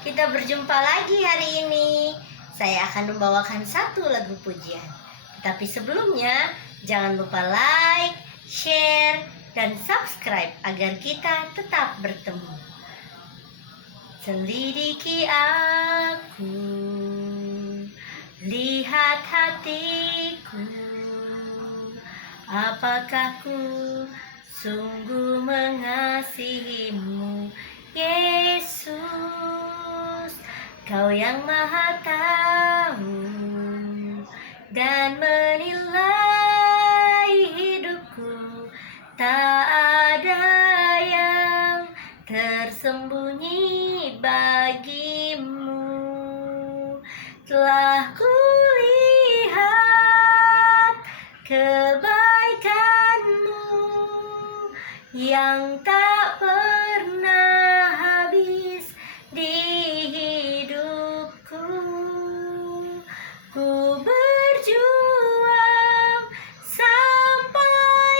Kita berjumpa lagi hari ini. Saya akan membawakan satu lagu pujian. Tetapi sebelumnya, jangan lupa like, share, dan subscribe agar kita tetap bertemu. Selidiki aku, lihat hatiku, apakah ku sungguh mengasihimu, Yesus. Kau yang maha tahu dan menilai hidupku, tak ada yang tersembunyi bagimu. Telah kulihat kebaikanmu yang tak pernah habis di hidupku. Ku berjuang sampai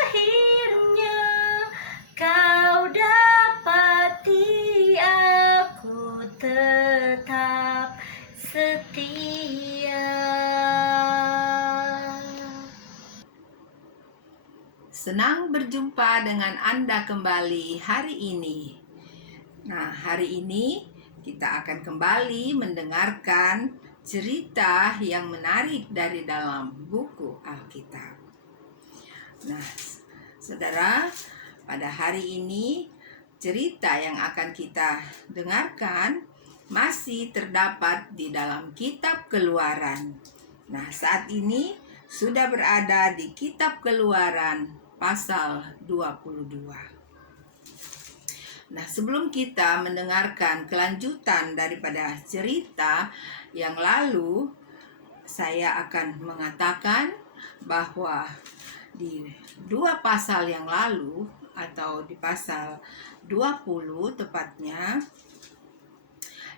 akhirnya kau dapati aku tetap setia. Senang berjumpa dengan Anda kembali hari ini. Nah, hari ini kita akan kembali mendengarkan cerita yang menarik dari dalam buku Alkitab. Nah, saudara, pada hari ini cerita yang akan kita dengarkan masih terdapat di dalam kitab Keluaran. Nah, saat ini sudah berada di kitab Keluaran pasal 22. Nah, sebelum kita mendengarkan kelanjutan daripada cerita yang lalu, saya akan mengatakan bahwa di 2 pasal yang lalu atau di pasal 20 tepatnya,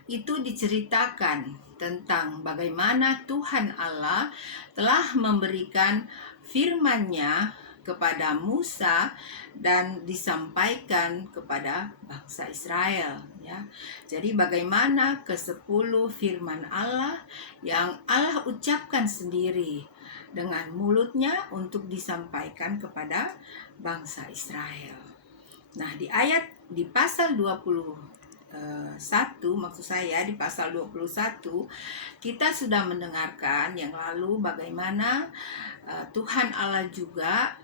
itu diceritakan tentang bagaimana Tuhan Allah telah memberikan firman-Nya kepada Musa dan disampaikan kepada bangsa Israel, ya. Jadi bagaimana ke-10 firman Allah yang Allah ucapkan sendiri dengan mulutnya untuk disampaikan kepada bangsa Israel. Nah, di pasal 21, maksud saya di pasal 21 kita sudah mendengarkan yang lalu bagaimana Tuhan Allah juga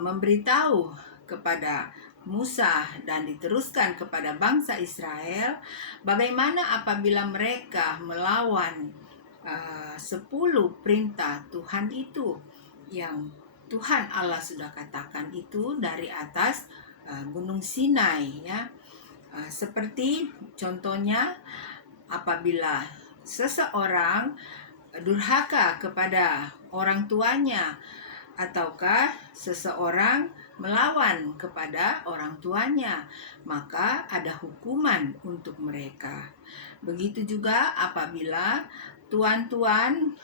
memberitahu kepada Musa dan diteruskan kepada bangsa Israel bagaimana apabila mereka melawan 10 perintah Tuhan itu yang Tuhan Allah sudah katakan itu dari atas Gunung Sinai, ya. Seperti contohnya apabila seseorang durhaka kepada orang tuanya ataukah seseorang melawan kepada orang tuanya, maka ada hukuman untuk mereka. Begitu juga apabila tuan-tuan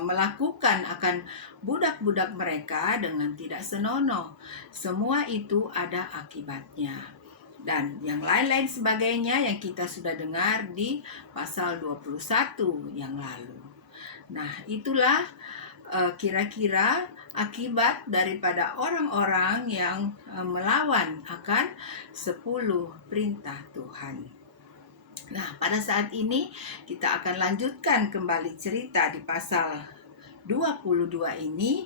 melakukan akan budak-budak mereka dengan tidak senonoh, semua itu ada akibatnya. Dan yang lain-lain sebagainya yang kita sudah dengar di pasal 21 yang lalu. Nah, itulah kira-kira akibat daripada orang-orang yang melawan akan 10 perintah Tuhan. Nah, pada saat ini kita akan lanjutkan kembali cerita di pasal 22 ini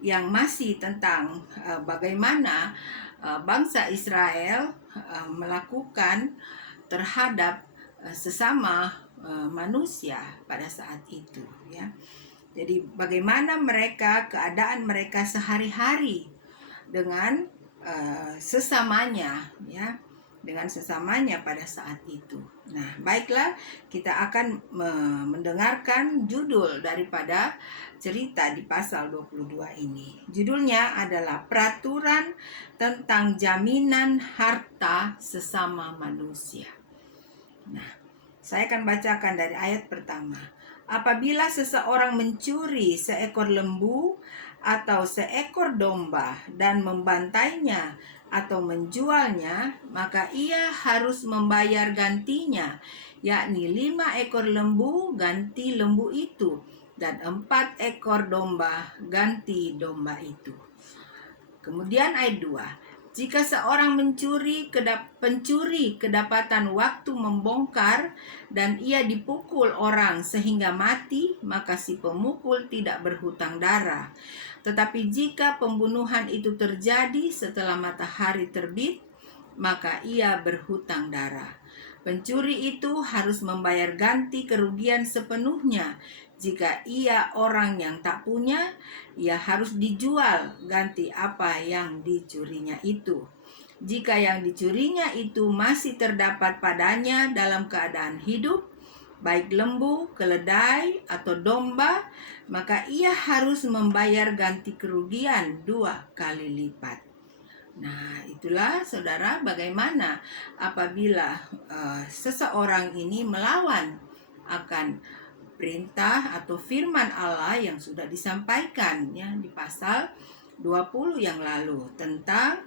yang masih tentang bagaimana bangsa Israel melakukan terhadap sesama manusia pada saat itu, ya. Jadi bagaimana keadaan mereka sehari-hari dengan sesamanya, ya, dengan sesamanya pada saat itu. Nah, baiklah, kita akan mendengarkan judul daripada cerita di pasal 22 ini. Judulnya adalah Peraturan tentang Jaminan Harta Sesama Manusia. Nah, saya akan bacakan dari ayat pertama. Apabila seseorang mencuri seekor lembu atau seekor domba dan membantainya atau menjualnya, maka ia harus membayar gantinya, yakni 5 ekor lembu ganti lembu itu, dan 4 ekor domba ganti domba itu. Kemudian ayat 2. Jika seorang pencuri kedapatan waktu membongkar dan ia dipukul orang sehingga mati, maka si pemukul tidak berhutang darah. Tetapi jika pembunuhan itu terjadi setelah matahari terbit, maka ia berhutang darah. Pencuri itu harus membayar ganti kerugian sepenuhnya. Jika ia orang yang tak punya, ia harus dijual ganti apa yang dicurinya itu. Jika yang dicurinya itu masih terdapat padanya dalam keadaan hidup, baik lembu, keledai, atau domba, maka ia harus membayar ganti kerugian 2 kali lipat. Nah, itulah saudara bagaimana apabila seseorang ini melawan akan perintah atau firman Allah yang sudah disampaikan ya di pasal 20 yang lalu tentang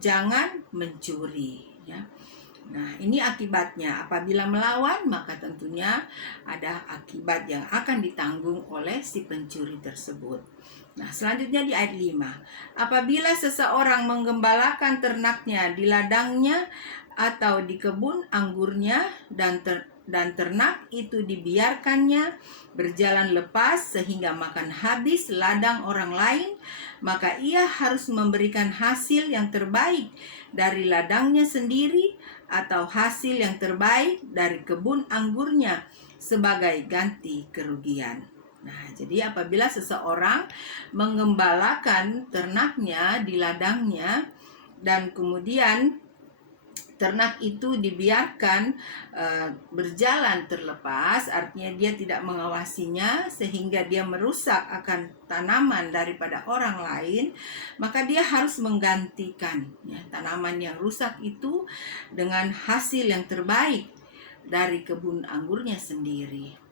jangan mencuri ya. Nah, ini akibatnya. Apabila melawan, maka tentunya ada akibat yang akan ditanggung oleh si pencuri tersebut. Nah, selanjutnya di ayat 5. Apabila seseorang menggembalakan ternaknya di ladangnya atau di kebun anggurnya dan ternak itu dibiarkannya berjalan lepas sehingga makan habis ladang orang lain, maka ia harus memberikan hasil yang terbaik dari ladangnya sendiri atau hasil yang terbaik dari kebun anggurnya sebagai ganti kerugian. Nah, jadi apabila seseorang menggembalakan ternaknya di ladangnya dan kemudian ternak itu dibiarkan berjalan terlepas, artinya dia tidak mengawasinya sehingga dia merusak akan tanaman daripada orang lain, maka dia harus menggantikan ya, tanaman yang rusak itu dengan hasil yang terbaik dari kebun anggurnya sendiri.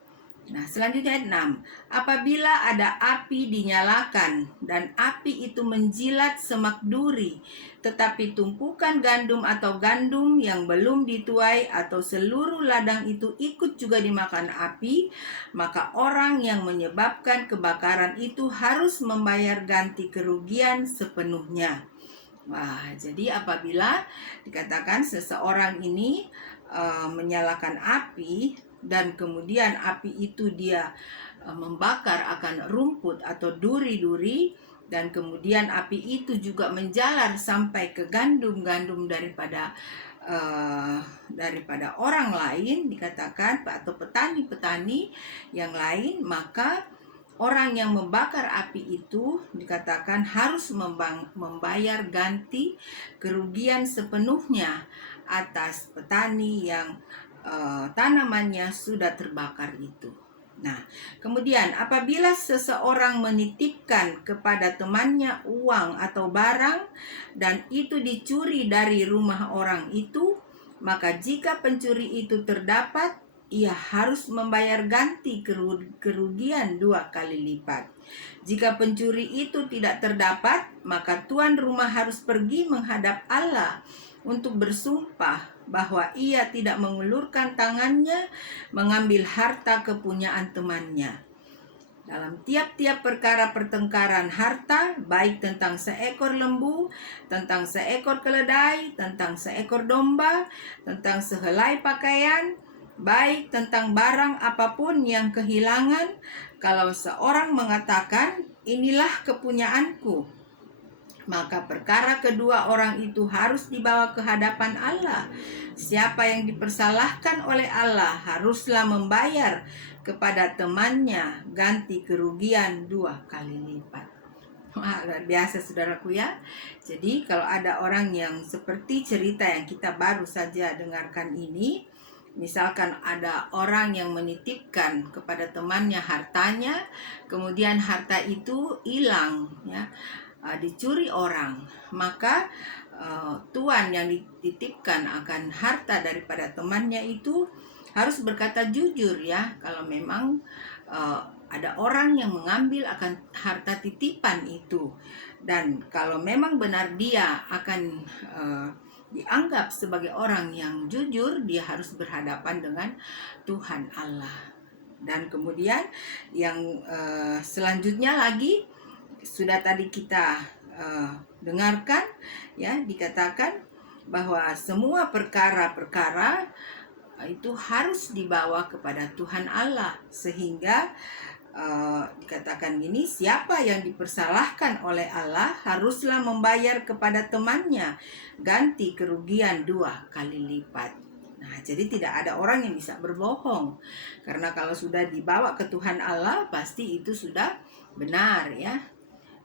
Nah, selanjutnya ayat 6. Apabila ada api dinyalakan dan api itu menjilat semak duri, tetapi tumpukan gandum atau gandum yang belum dituai atau seluruh ladang itu ikut juga dimakan api, maka orang yang menyebabkan kebakaran itu harus membayar ganti kerugian sepenuhnya. Wah, jadi apabila dikatakan seseorang ini menyalakan api dan kemudian api itu dia membakar akan rumput atau duri-duri, dan kemudian api itu juga menjalar sampai ke gandum-gandum daripada orang lain, dikatakan atau petani-petani yang lain, maka orang yang membakar api itu dikatakan harus membayar ganti kerugian sepenuhnya atas petani yang tanamannya sudah terbakar itu. Nah, kemudian apabila seseorang menitipkan kepada temannya uang atau barang dan itu dicuri dari rumah orang itu, maka jika pencuri itu terdapat, ia harus membayar ganti kerugian 2 kali lipat. Jika pencuri itu tidak terdapat, maka tuan rumah harus pergi menghadap Allah untuk bersumpah bahwa ia tidak mengulurkan tangannya mengambil harta kepunyaan temannya. Dalam tiap-tiap perkara pertengkaran harta, baik tentang seekor lembu, tentang seekor keledai, tentang seekor domba, tentang sehelai pakaian, baik tentang barang apapun yang kehilangan, kalau seorang mengatakan, inilah kepunyaanku, maka perkara kedua orang itu harus dibawa ke hadapan Allah. Siapa yang dipersalahkan oleh Allah haruslah membayar kepada temannya ganti kerugian 2 kali lipat. Wah, luar biasa saudaraku ya. Jadi kalau ada orang yang seperti cerita yang kita baru saja dengarkan ini, misalkan ada orang yang menitipkan kepada temannya hartanya, kemudian harta itu hilang ya, dicuri orang, maka tuan yang dititipkan akan harta daripada temannya itu harus berkata jujur ya, kalau memang ada orang yang mengambil akan harta titipan itu, dan kalau memang benar dia akan dianggap sebagai orang yang jujur, dia harus berhadapan dengan Tuhan Allah. Dan kemudian yang selanjutnya lagi, sudah tadi kita dengarkan ya, dikatakan bahwa semua perkara-perkara itu harus dibawa kepada Tuhan Allah, sehingga dikatakan gini, siapa yang dipersalahkan oleh Allah haruslah membayar kepada temannya ganti kerugian 2 kali lipat. Nah, jadi tidak ada orang yang bisa berbohong, karena kalau sudah dibawa ke Tuhan Allah pasti itu sudah benar ya.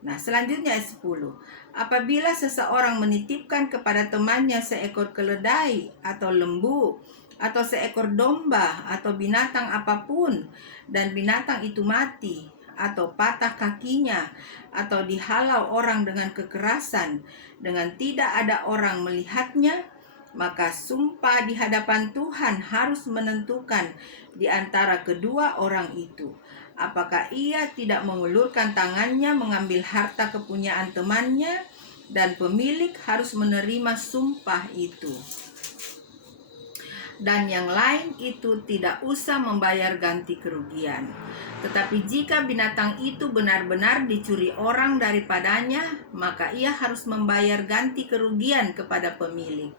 Nah, selanjutnya ayat 10. Apabila seseorang menitipkan kepada temannya seekor keledai atau lembu atau seekor domba atau binatang apapun, dan binatang itu mati atau patah kakinya atau dihalau orang dengan kekerasan dengan tidak ada orang melihatnya, maka sumpah di hadapan Tuhan harus menentukan di antara kedua orang itu apakah ia tidak mengulurkan tangannya mengambil harta kepunyaan temannya, dan pemilik harus menerima sumpah itu. Dan yang lain itu tidak usah membayar ganti kerugian. Tetapi jika binatang itu benar-benar dicuri orang daripadanya, maka ia harus membayar ganti kerugian kepada pemilik.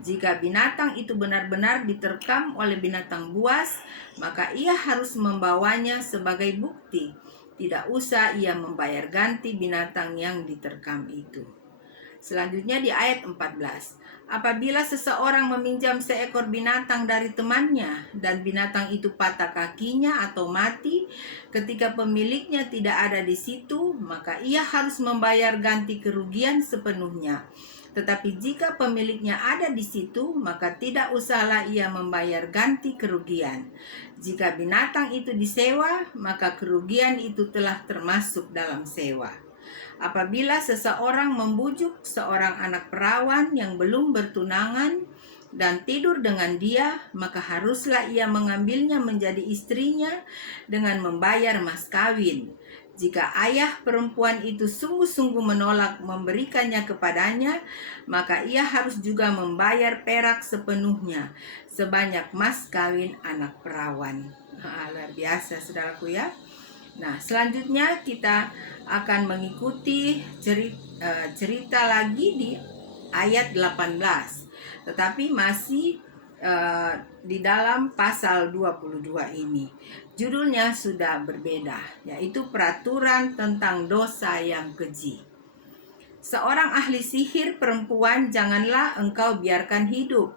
Jika binatang itu benar-benar diterkam oleh binatang buas, maka ia harus membawanya sebagai bukti. Tidak usah ia membayar ganti binatang yang diterkam itu. Selanjutnya di ayat 14. Apabila seseorang meminjam seekor binatang dari temannya dan binatang itu patah kakinya atau mati ketika pemiliknya tidak ada di situ, maka ia harus membayar ganti kerugian sepenuhnya. Tetapi jika pemiliknya ada di situ, maka tidak usahlah ia membayar ganti kerugian. Jika binatang itu disewa, maka kerugian itu telah termasuk dalam sewa. Apabila seseorang membujuk seorang anak perawan yang belum bertunangan dan tidur dengan dia, maka haruslah ia mengambilnya menjadi istrinya dengan membayar mas kawin. Jika ayah perempuan itu sungguh-sungguh menolak memberikannya kepadanya, maka ia harus juga membayar perak sepenuhnya, sebanyak mas kawin anak perawan. Luar biasa, saudaraku ya. Nah, selanjutnya kita akan mengikuti cerita lagi di ayat 18. Tetapi masih di dalam pasal 22 ini. Judulnya sudah berbeda, yaitu peraturan tentang dosa yang keji. Seorang ahli sihir perempuan janganlah engkau biarkan hidup.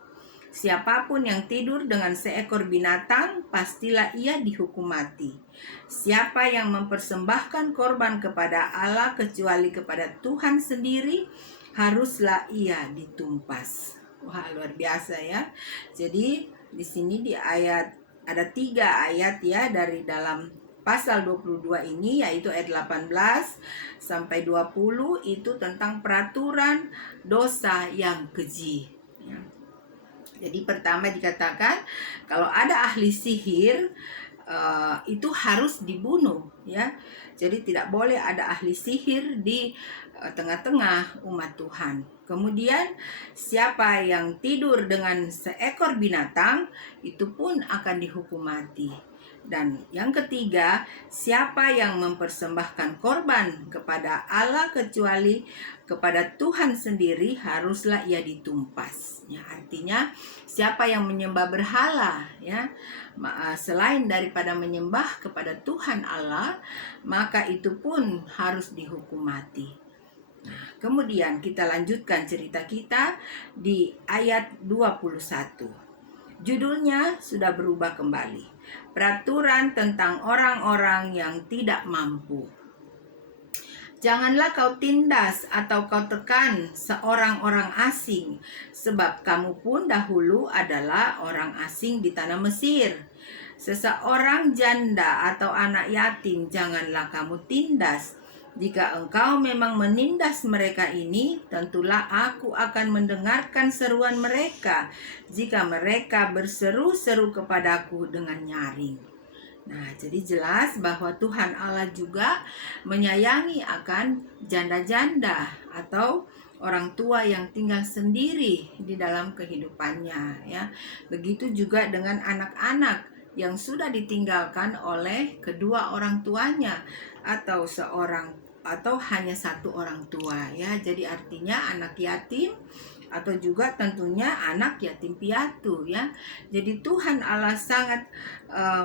Siapapun yang tidur dengan seekor binatang, pastilah ia dihukum mati. Siapa yang mempersembahkan korban kepada Allah kecuali kepada Tuhan sendiri, haruslah ia ditumpas. Wah, luar biasa ya. Jadi di sini di ayat ada 3 ayat ya dari dalam pasal 22 ini, yaitu ayat 18 sampai 20 itu tentang peraturan dosa yang keji. Jadi pertama dikatakan kalau ada ahli sihir itu harus dibunuh ya. Jadi tidak boleh ada ahli sihir di tengah-tengah umat Tuhan. Kemudian siapa yang tidur dengan seekor binatang itu pun akan dihukum mati. Dan yang ketiga, siapa yang mempersembahkan korban kepada Allah kecuali kepada Tuhan sendiri, haruslah ia ditumpas. Ya, artinya siapa yang menyembah berhala ya, selain daripada menyembah kepada Tuhan Allah, maka itu pun harus dihukum mati. Nah, kemudian kita lanjutkan cerita kita di ayat 21. Judulnya sudah berubah kembali. Peraturan tentang orang-orang yang tidak mampu. Janganlah kau tindas atau kau tekan seorang orang asing, sebab kamu pun dahulu adalah orang asing di tanah Mesir. Seseorang janda atau anak yatim janganlah kamu tindas. Jika engkau memang menindas mereka ini, tentulah aku akan mendengarkan seruan mereka jika mereka berseru-seru kepadaku dengan nyaring. Nah, jadi jelas bahwa Tuhan Allah juga menyayangi akan janda-janda atau orang tua yang tinggal sendiri di dalam kehidupannya, ya. Begitu juga dengan anak-anak yang sudah ditinggalkan oleh kedua orang tuanya atau hanya satu orang tua, ya. Jadi artinya anak yatim atau juga tentunya anak yatim piatu, ya. Jadi Tuhan Allah sangat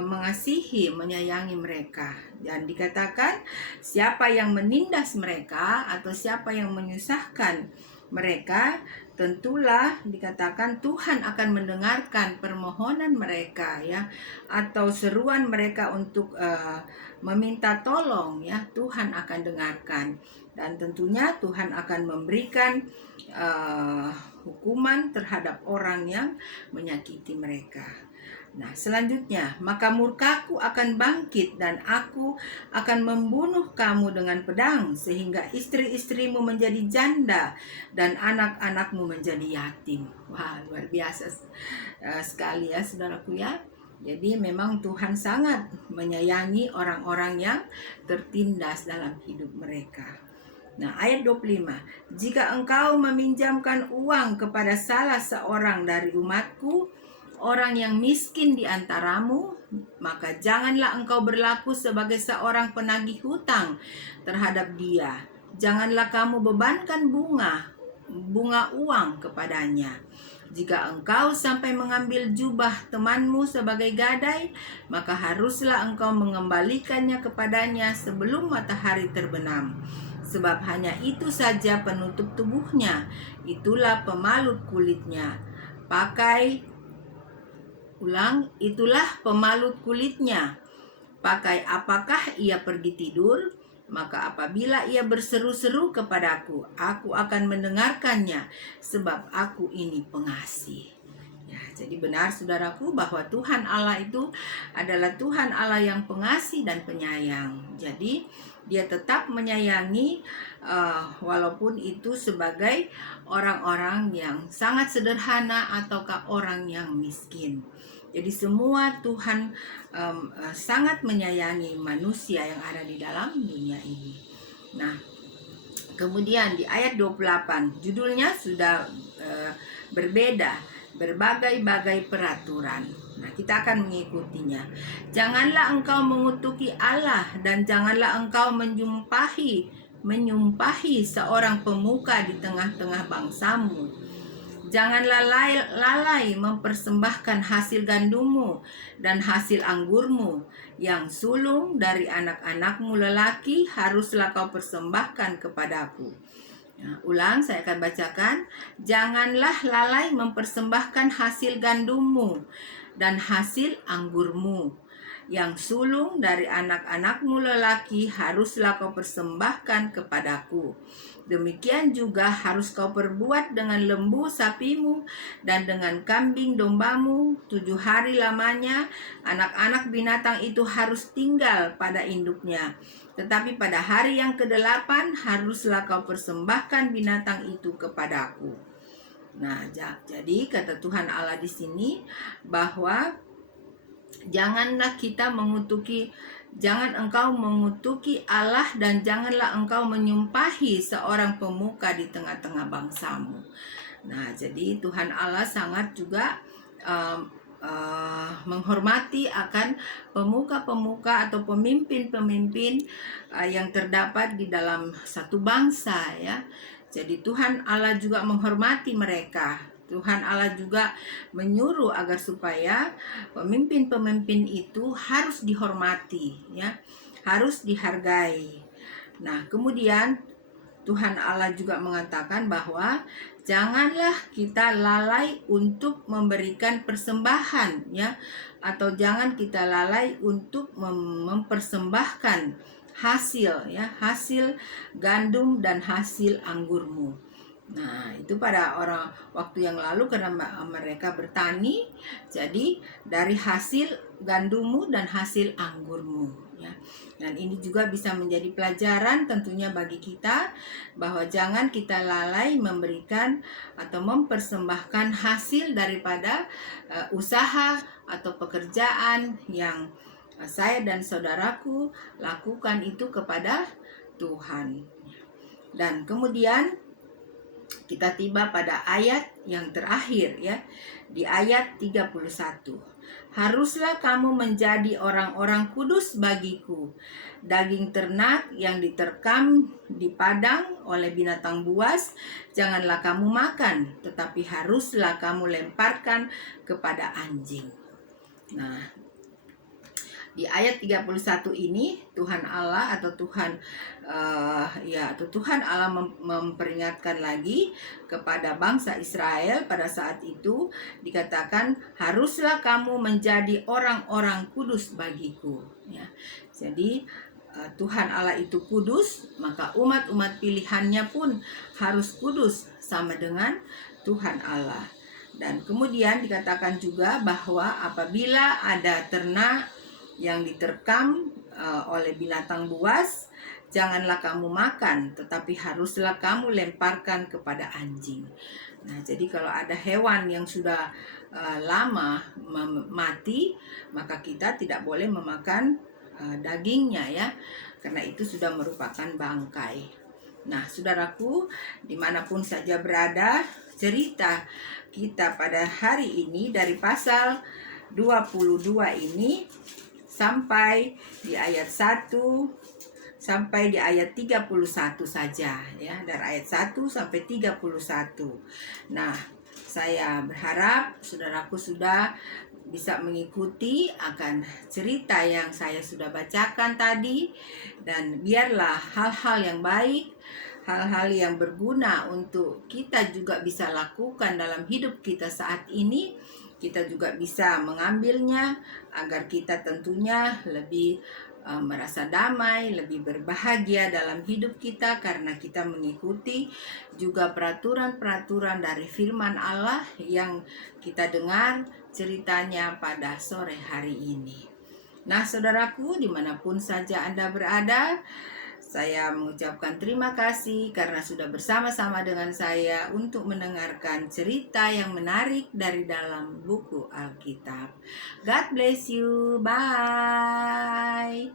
mengasihi, menyayangi mereka. Dan dikatakan siapa yang menindas mereka atau siapa yang menyusahkan mereka, tentulah dikatakan Tuhan akan mendengarkan permohonan mereka, ya, atau seruan mereka untuk meminta tolong, ya. Tuhan akan dengarkan, dan tentunya Tuhan akan memberikan hukuman terhadap orang yang menyakiti mereka. Nah, selanjutnya, maka murkaku akan bangkit dan aku akan membunuh kamu dengan pedang, sehingga istri-istrimu menjadi janda dan anak-anakmu menjadi yatim. Wah, luar biasa sekali, ya, saudaraku, ya. Jadi memang Tuhan sangat menyayangi orang-orang yang tertindas dalam hidup mereka. Nah, ayat 25. Jika engkau meminjamkan uang kepada salah seorang dari umatku, orang yang miskin di antaramu, maka janganlah engkau berlaku sebagai seorang penagih hutang terhadap dia. Janganlah kamu bebankan bunga uang kepadanya. Jika engkau sampai mengambil jubah temanmu sebagai gadai, maka haruslah engkau mengembalikannya kepadanya sebelum matahari terbenam. Sebab hanya itu saja penutup tubuhnya, itulah pemalut kulitnya. Itulah pemalut kulitnya. Pakai apakah ia pergi tidur? Maka apabila ia berseru-seru kepadaku, aku akan mendengarkannya, sebab aku ini pengasih. Ya, jadi benar saudaraku bahwa Tuhan Allah itu adalah Tuhan Allah yang pengasih dan penyayang. Jadi dia tetap menyayangi walaupun itu sebagai orang-orang yang sangat sederhana ataukah orang yang miskin. Jadi semua Tuhan sangat menyayangi manusia yang ada di dalam dunia ini. Nah, kemudian di ayat 28 judulnya sudah berbeda, berbagai-bagai peraturan. Nah, kita akan mengikutinya. Janganlah engkau mengutuki Allah dan janganlah engkau menyumpahi seorang pemuka di tengah-tengah bangsamu. Janganlah lalai mempersembahkan hasil gandummu dan hasil anggurmu yang sulung dari anak-anakmu lelaki haruslah kau persembahkan kepadaku. Nah, ulang saya akan bacakan. Janganlah lalai mempersembahkan hasil gandummu dan hasil anggurmu yang sulung dari anak-anakmu lelaki haruslah kau persembahkan kepadaku. Demikian juga harus kau perbuat dengan lembu sapimu dan dengan kambing dombamu 7 hari lamanya. Anak-anak binatang itu harus tinggal pada induknya. Tetapi pada hari yang ke-8 haruslah kau persembahkan binatang itu kepadaku. Nah, jadi kata Tuhan Allah di sini bahwa jangan engkau mengutuki Allah dan janganlah engkau menyumpahi seorang pemuka di tengah-tengah bangsamu. Nah, jadi Tuhan Allah sangat juga menghormati akan pemuka-pemuka atau pemimpin-pemimpin yang terdapat di dalam satu bangsa, ya. Jadi Tuhan Allah juga menghormati mereka. Tuhan Allah juga menyuruh agar supaya pemimpin-pemimpin itu harus dihormati, ya, harus dihargai. Nah, kemudian Tuhan Allah juga mengatakan bahwa janganlah kita lalai untuk memberikan persembahan, ya, atau jangan kita lalai untuk mempersembahkan hasil, ya, hasil gandum dan hasil anggurmu. Nah, itu pada orang waktu yang lalu karena mereka bertani, jadi dari hasil gandummu dan hasil anggurmu, ya. Dan ini juga bisa menjadi pelajaran tentunya bagi kita bahwa jangan kita lalai memberikan atau mempersembahkan hasil daripada usaha atau pekerjaan yang saya dan saudaraku lakukan itu kepada Tuhan. Dan kemudian kita tiba pada ayat yang terakhir ya, di ayat 31. Haruslah kamu menjadi orang-orang kudus bagiku. Daging ternak yang diterkam di padang oleh binatang buas janganlah kamu makan, tetapi haruslah kamu lemparkan kepada anjing. Nah, di ayat 31 ini Tuhan Allah atau Tuhan Allah memperingatkan lagi kepada bangsa Israel pada saat itu, dikatakan haruslah kamu menjadi orang-orang kudus bagiku ya. Jadi Tuhan Allah itu kudus, maka umat-umat pilihannya pun harus kudus sama dengan Tuhan Allah. Dan kemudian dikatakan juga bahwa apabila ada ternak yang diterkam oleh binatang buas, janganlah kamu makan, tetapi haruslah kamu lemparkan kepada anjing. Nah, jadi kalau ada hewan yang sudah lama mati, maka kita tidak boleh memakan dagingnya ya, karena itu sudah merupakan bangkai. Nah, saudaraku, dimanapun saja berada, cerita kita pada hari ini dari pasal 22 ini sampai di ayat 1 sampai di ayat 31 saja ya, dari ayat 1 sampai 31. Nah, saya berharap saudaraku sudah bisa mengikuti akan cerita yang saya sudah bacakan tadi, dan biarlah hal-hal yang baik, hal-hal yang berguna untuk kita juga bisa lakukan dalam hidup kita saat ini, kita juga bisa mengambilnya agar kita tentunya lebih merasa damai, lebih berbahagia dalam hidup kita karena kita mengikuti juga peraturan-peraturan dari firman Allah yang kita dengar ceritanya pada sore hari ini. Nah, saudaraku, dimanapun saja Anda berada, saya mengucapkan terima kasih karena sudah bersama-sama dengan saya untuk mendengarkan cerita yang menarik dari dalam buku Alkitab. God bless you. Bye.